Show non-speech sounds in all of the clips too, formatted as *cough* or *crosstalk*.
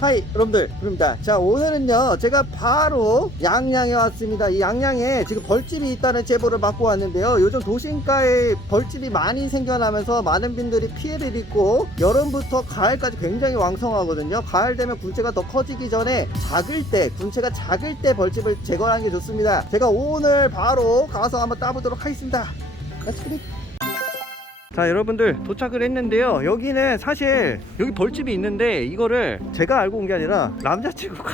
하이 여러분들. 부릅니다. 자 오늘은요 제가 바로 양양에 왔습니다. 이 양양에 지금 벌집이 있다는 제보를 받고 왔는데요. 요즘 도심가에 벌집이 많이 생겨나면서 많은 분들이 피해를 입고 여름부터 가을까지 굉장히 왕성하거든요. 가을 되면 군체가 더 커지기 전에 작을 때 군체가 작을 때 벌집을 제거하는 게 좋습니다. 제가 오늘 바로 가서 한번 따보도록 하겠습니다. It. 자 여러분들 도착을 했는데요 여기는 사실 여기 벌집이 있는데 이거를 제가 알고 온 게 아니라 남자친구가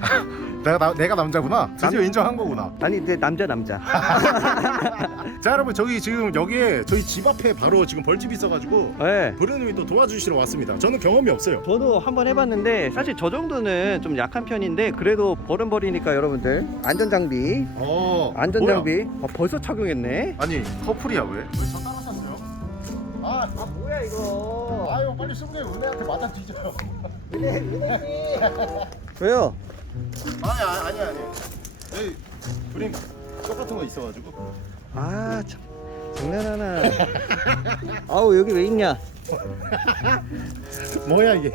*laughs* 내가 나, 내가 남자구나. 드디어 인정한 거구나. 아니 내 남자 남자 *laughs* 자 여러분 저기 지금 여기에 저희 집 앞에 바로 지금 벌집이 있어가지고 네. 브루님이 또 도와주시러 왔습니다. 저는 경험이 없어요. 저도 한번 해봤는데 사실 저 정도는 좀 약한 편인데 그래도 버른버리니까 여러분들 안전장비 어. 안전장비 아, 벌써 착용했네 뭐야? 아니 커플이야 왜? 따라섰어요? 아, 아 뭐야 이거 아유 빨리 승재 은혜한테 맞아 뒤져요. *laughs* 왜요? 아니 아니 아니 아니. 여기 브림 똑같은 거 있어가지고. 아 참. 장난하나 아우 여기 왜 있냐 *laughs* 뭐야 이게?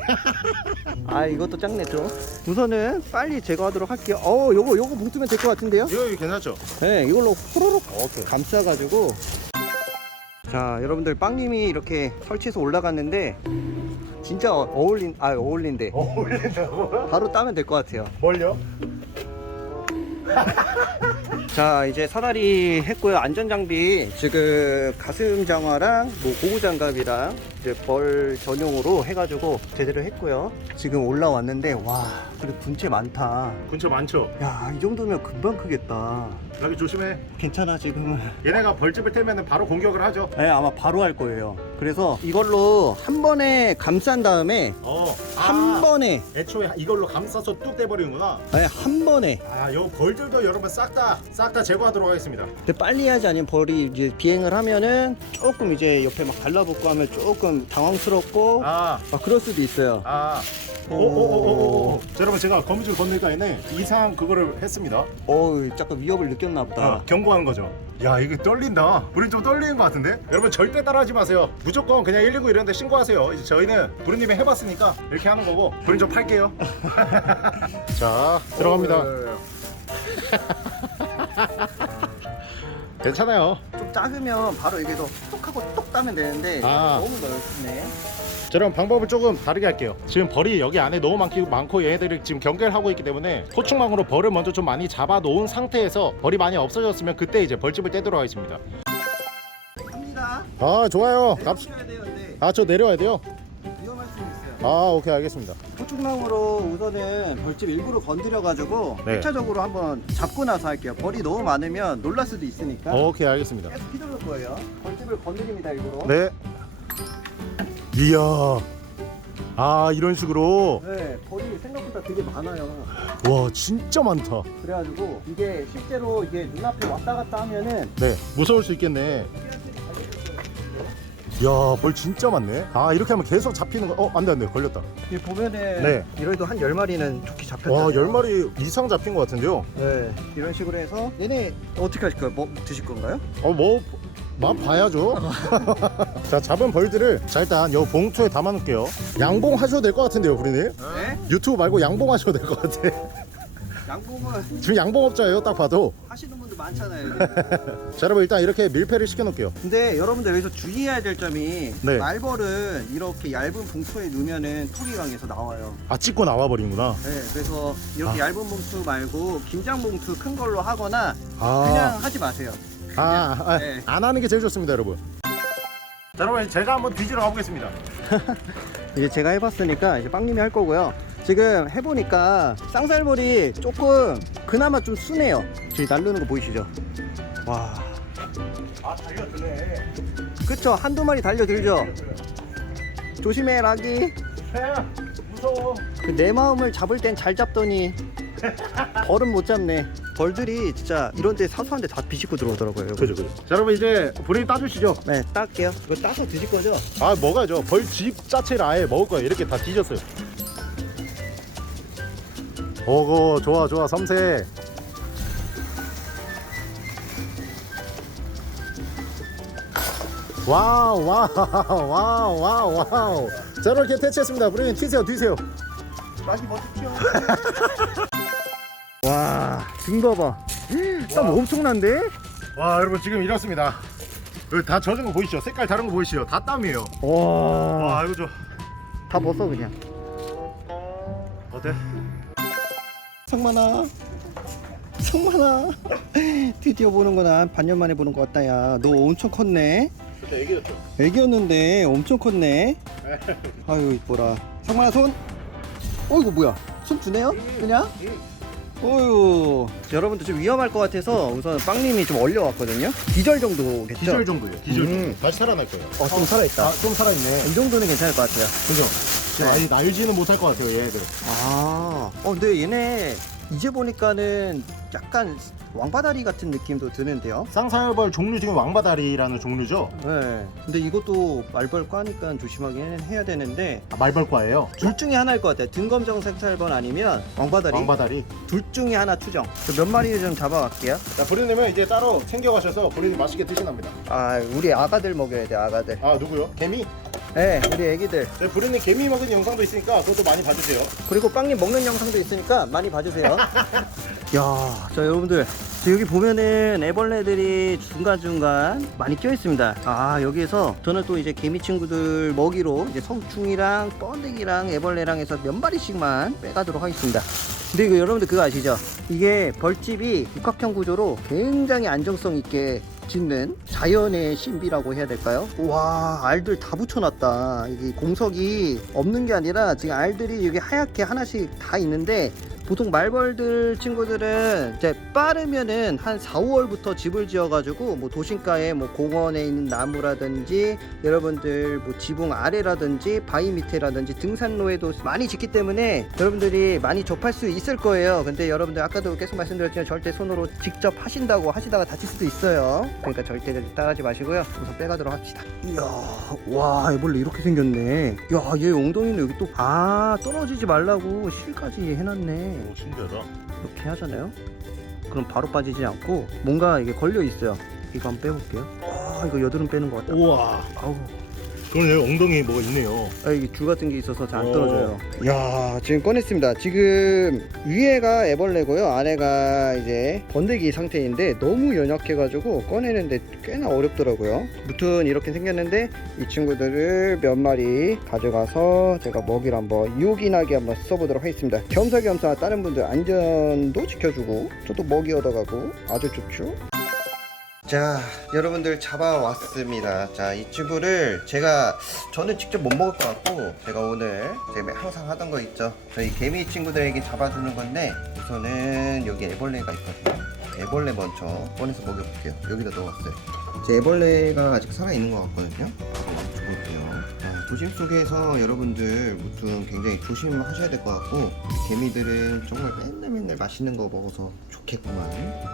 아 이것도 짱네 좀 우선은 빨리 제거하도록 할게요 어 요거 요거 뭉투면 될 것 같은데요 이거 이거 괜찮죠? 네 이걸로 호로록 오케이. 감싸가지고 자 여러분들 빵님이 이렇게 설치해서 올라갔는데 진짜 어- 어울린 아 어울린대 어울린다고? 바로 따면 될 것 같아요 뭘요? *laughs* 자 이제 사다리 했고요 안전장비 지금 가슴 장화랑 뭐 고무 장갑이랑 이제 벌 전용으로 해가지고 제대로 했고요 지금 올라왔는데 와 그래 군체 많다 근처 많죠? 야 이 정도면 금방 크겠다 여기 조심해. 괜찮아 지금은 얘네가 벌집을 태면 바로 공격을 하죠. 네 아마 바로 할 거예요 그래서 이걸로 한 번에 감싼 다음에 어. 한 번에 애초에 이걸로 감싸서 뚝 떼버리는구나. 네, 한 번에 아, 요 벌들도 여러분 싹 다 싹 다 제거하도록 하겠습니다. 근데 빨리 하지 않으면 벌이 이제 비행을 하면은 조금 이제 옆에 막 달라붙고 하면 조금 당황스럽고 아, 아, 그럴 수도 있어요 아. 오. 오오오오오. 자, 여러분 제가 거미줄 건너가에는 이상 그거를 했습니다. 어우 약간 위협을 느꼈나 보다 어, 경고하는 거죠. 야, 이거 떨린다. 우린 좀 떨리는 것 같은데? 여러분 절대 따라하지 마세요. 무조건 그냥 119 이런 데 신고하세요. 이제 저희는 부르님이 해봤으니까 이렇게 하는 거고 부르님 좀 팔게요. *laughs* 자, 들어갑니다. *laughs* 괜찮아요. 좀 작으면 바로 여기서 톡 하고 똑 따면 되는데 아. 너무 넓네 자, 그럼 방법을 조금 다르게 할게요. 지금 벌이 여기 안에 너무 많고, 많고 얘네들이 지금 경계를 하고 있기 때문에 소충망으로 벌을 먼저 좀 많이 잡아 놓은 상태에서 벌이 많이 없어졌으면 그때 이제 벌집을 떼도록 하겠습니다. 갑니다 아, 좋아요. 갑... 내려주셔야 돼요 근데 아, 저 내려와야 돼요? 아, 오케이, 알겠습니다. 포충망으로 우선은 벌집 일부러 건드려가지고 네. 1차적으로 한번 잡고 나서 할게요 벌이 너무 많으면 놀랄 수도 있으니까 오케이, 알겠습니다. 계속 휘두를 거예요 벌집을 건드립니다 일부러 네. 이야. 아, 이런 식으로. 네, 벌이 생각보다 되게 많아요. 와, 진짜 많다. 그래가지고 이게 실제로 이게 눈앞에 왔다 갔다 하면은 네, 무서울 수 있겠네. 이야, 벌 진짜 많네. 아, 이렇게 하면 계속 잡히는 거. 어, 안 돼, 안 돼. 걸렸다. 이게 보면은 네. 이래도 한 10마리는 좋게 잡혔잖아요. 와, 열 마리 이상 잡힌 것 같은데요. 네, 이런 식으로 해서 얘네 어떻게 하실 거예요? 뭐 드실 건가요? 어, 뭐, 맛 봐야죠. *laughs* 자, 잡은 벌들을 자, 일단 요 봉투에 담아 놓을게요. 양봉 하셔도 될 것 같은데요, 부리님. 네. 유튜브 말고 양봉 하셔도 될 것 같아. 양봉은 지금 양봉업자예요, 딱 봐도. 하시는 분 들 많잖아요. *laughs* 자, 여러분 일단 이렇게 밀폐를 시켜 놓을게요. 근데 여러분들 여기서 주의해야 될 점이 네. 말벌은 이렇게 얇은 봉투에 넣으면은 강해서 나와요. 아, 찍고 나와 버리는구나. 네, 그래서 이렇게 아. 얇은 봉투 말고 김장 봉투 큰 걸로 하거나 아. 그냥 하지 마세요. 아, 아, 네. 안 하는 게 제일 좋습니다, 여러분. 자, 여러분 제가 한번 뒤지러 가보겠습니다. *laughs* 이게 제가 해봤으니까 이제 빵님이 할 거고요. 지금 해보니까 쌍살벌이 조금 그나마 좀 순해요. 저기 날르는 거 보이시죠? 와, 아, 달려드네. 그쵸? 한두 마리 달려들죠? 조심해, 라기. 야, 무서워. 그 내 마음을 잡을 땐 잘 잡더니 *laughs* 벌은 못 잡네. 벌들이 진짜 이런 데 사소한 데 다 비집고 들어오더라고요. 그죠, 그죠. 자, 여러분 이제 불이 따주시죠. 네, 딸게요. 이거 따서 드실 거죠? 아, 먹어야죠. 벌집 자체를 아예 먹을 거예요. 이렇게 다 뒤졌어요. 오고, 좋아, 좋아, 섬세. 와우, 와우, *laughs* 와우, 와우, 와우. 자, 이렇게 퇴치했습니다. 부리님 튀세요, 튀세요. 뭐 좋죠? *laughs* 와, 등 봐봐. 땀 와. 엄청난데? 와 여러분 지금 이렇습니다. 여기 다 젖은 거 보이시죠? 색깔 다른 거 보이시죠? 다 땀이에요. 와, 와 이거 저다 벗어 그냥. 어때? 성만아, 성만아. 드디어 보는구나. 반년 만에 보는 것 같다, 야. 너 엄청 컸네. 그때 얘기했죠. 애기였는데 엄청 컸네. 아유 이뻐라. 성만아 손. 어이구 뭐야? 손 주네요? 그냥? 어유. 여러분들 좀 위험할 것 같아서 우선 빵님이 좀 얼려왔거든요. 기절 정도겠죠? 기절 정도예요. 기절 정도. 음. 다시 살아날 거예요. 어, 좀 살아있다. 아, 좀 살아있네. 이 정도는 괜찮을 것 같아요. 그죠? 네. 아니 날지는 못할 것 같아요 얘네들. 아, 어, 근데 얘네 이제 보니까는 약간 왕바다리 같은 느낌도 드는데요. 쌍살벌 종류 중에 왕바다리라는 종류죠. 네. 근데 이것도 말벌과니까 조심하긴 해야 되는데 아, 말벌과예요. 둘 중에 하나일 것 같아요. 등검정 색살번 아니면 왕바다리. 왕바다리. 둘 중에 하나 추정. 저몇 마리 좀 잡아갈게요. 자 부르님은 이제 따로 챙겨가셔서 부르님 맛있게 드시납니다. 아, 우리 아가들 먹여야 돼, 아가들. 아 누구요? 개미? 네, 우리 애기들. 네, 부르님 개미 먹은 영상도 있으니까 그것도 많이 봐주세요. 그리고 빵님 먹는 영상도 있으니까 많이 봐주세요. *laughs* 야, 자 여러분들, 저 여기 보면은 애벌레들이 중간 중간 많이 껴 있습니다. 아 여기에서 저는 또 이제 개미 친구들 먹이로 이제 성충이랑 번데기랑 애벌레랑 해서 몇 마리씩만 빼가도록 하겠습니다. 근데 이거 여러분들 그거 아시죠? 이게 벌집이 육각형 구조로 굉장히 안정성 있게 짓는 자연의 신비라고 해야 될까요? 와 알들 다 붙여놨다. 이게 공석이 없는 게 아니라 지금 알들이 여기 하얗게 하나씩 다 있는데 보통 말벌들 친구들은 이제 빠르면은 한 4, 5월부터 집을 지어가지고 뭐 도심가에 뭐 공원에 있는 나무라든지 여러분들 뭐 지붕 아래라든지 바위 밑에라든지 등산로에도 많이 짓기 때문에 여러분들이 많이 접할 수 있을 거예요. 근데 여러분들 아까도 계속 말씀드렸지만 절대 손으로 직접 하신다고 하시다가 다칠 수도 있어요. 그러니까 절대 따라하지 마시고요. 우선 빼가도록 합시다. 이야, 와, 애벌레 이렇게 생겼네. 야, 얘 엉덩이는 여기 또, 아, 떨어지지 말라고 실까지 해놨네. 오 신기하다. 이렇게 하잖아요. 그럼 바로 빠지지 않고 뭔가 이게 걸려 있어요. 이거 한번 빼볼게요. 아, 이거 여드름 빼는 것 같다. 우와. 아우, 그러네 엉덩이 뭐가 있네요. 아, 이게 줄 같은 게 있어서 잘안 오. 떨어져요. 야, 지금 꺼냈습니다. 지금 위에가 애벌레고요. 아래가 이제 번데기 상태인데 너무 연약해가지고 꺼내는데 꽤나 어렵더라고요. 무튼 이렇게 생겼는데 이 친구들을 몇 마리 가져가서 제가 먹이를 한번 요긴하게 한번 써보도록 하겠습니다. 겸사겸사 다른 분들 안전도 지켜주고 저도 먹이 얻어가고 아주 좋죠. 자 여러분들 잡아왔습니다. 자 이 친구를 제가 저는 직접 못 먹을 것 같고 제가 오늘 제가 항상 하던 거 있죠. 저희 개미 친구들에게 잡아주는 건데 우선은 여기 애벌레가 있거든요. 애벌레 먼저 꺼내서 먹여볼게요. 여기다 넣었어요. 제 애벌레가 아직 살아있는 것 같거든요. 바로 줘볼게요. 자, 도심 속에서 여러분들 무튼 굉장히 조심하셔야 될 것 같고 개미들은 정말 맨날 맨날 맛있는 거 먹어서 좋겠구만.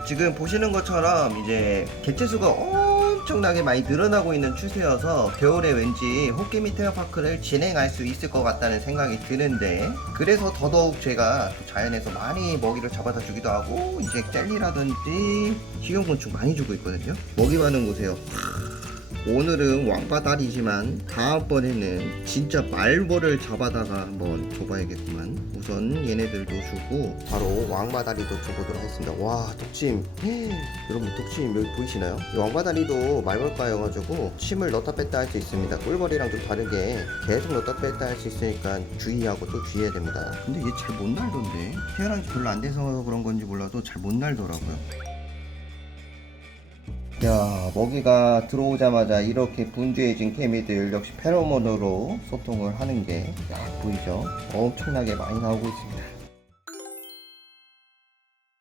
지금 보시는 것처럼 이제 개체수가 엄청나게 많이 늘어나고 있는 추세여서 겨울에 왠지 호개미 테마파크를 진행할 수 있을 것 같다는 생각이 드는데 그래서 더더욱 제가 또 자연에서 많이 먹이를 잡아다 주기도 하고 이제 젤리라든지 식용곤충 많이 주고 있거든요. 먹이 많은 곳에요 오늘은 왕바다리지만 다음번에는 진짜 말벌을 잡아다가 한번 줘봐야겠구만. 우선 얘네들도 주고 바로 왕바다리도 줘보도록 하겠습니다. 와 독침. *gasps* 여러분 독침 여기 보이시나요? 이 왕바다리도 말벌과여가지고 침을 넣다 뺐다 할 수 있습니다. 꿀벌이랑 좀 다르게 계속 넣다 뺐다 할 수 있으니까 주의하고 또 주의해야 됩니다. 근데 얘 잘 못 날던데? 태어난 지 별로 안 돼서 그런 건지 몰라도 잘 못 날더라고요 야 먹이가 들어오자마자 이렇게 분주해진 개미들 역시 페로몬으로 소통을 하는 게 야, 보이죠? 엄청나게 많이 나오고 있습니다.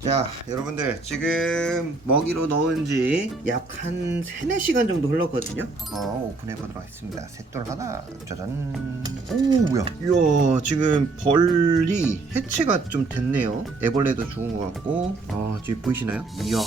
자 여러분들 지금 먹이로 넣은 지 약 한 3, 4시간 정도 흘렀거든요. 한번 오픈해 보도록 하겠습니다. 셋돌 하나 짜잔. 오 뭐야? 이야 지금 벌이 해체가 좀 됐네요. 애벌레도 죽은 것 같고. 아 지금 보이시나요? 이야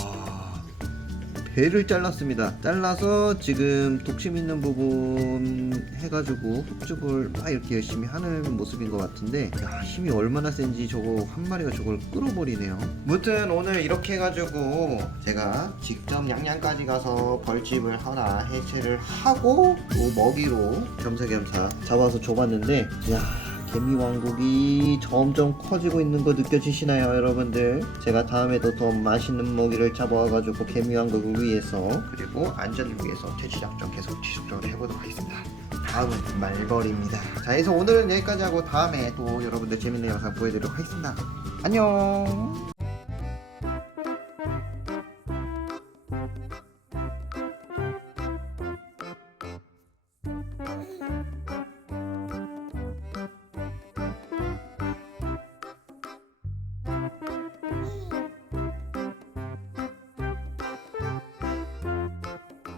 배를 잘랐습니다. 잘라서 지금 독심 있는 부분 해가지고 흡죽을 막 이렇게 열심히 하는 모습인 것 같은데 야 힘이 얼마나 센지 저거 한 마리가 저걸 끌어버리네요. 무튼 오늘 이렇게 해가지고 제가 직접 양양까지 가서 벌집을 하나 해체를 하고 또 먹이로 겸사겸사 잡아서 줘봤는데 야 개미 왕국이 점점 커지고 있는 거 느껴지시나요 여러분들? 제가 다음에도 더 맛있는 먹이를 잡아와가지고 개미 왕국을 위해서 그리고 안전을 위해서 퇴치 작전 계속 지속적으로 해보도록 하겠습니다. 다음은 말벌입니다. 자 그래서 오늘은 여기까지 하고 다음에 또 여러분들 재밌는 영상 보여드리도록 하겠습니다. 안녕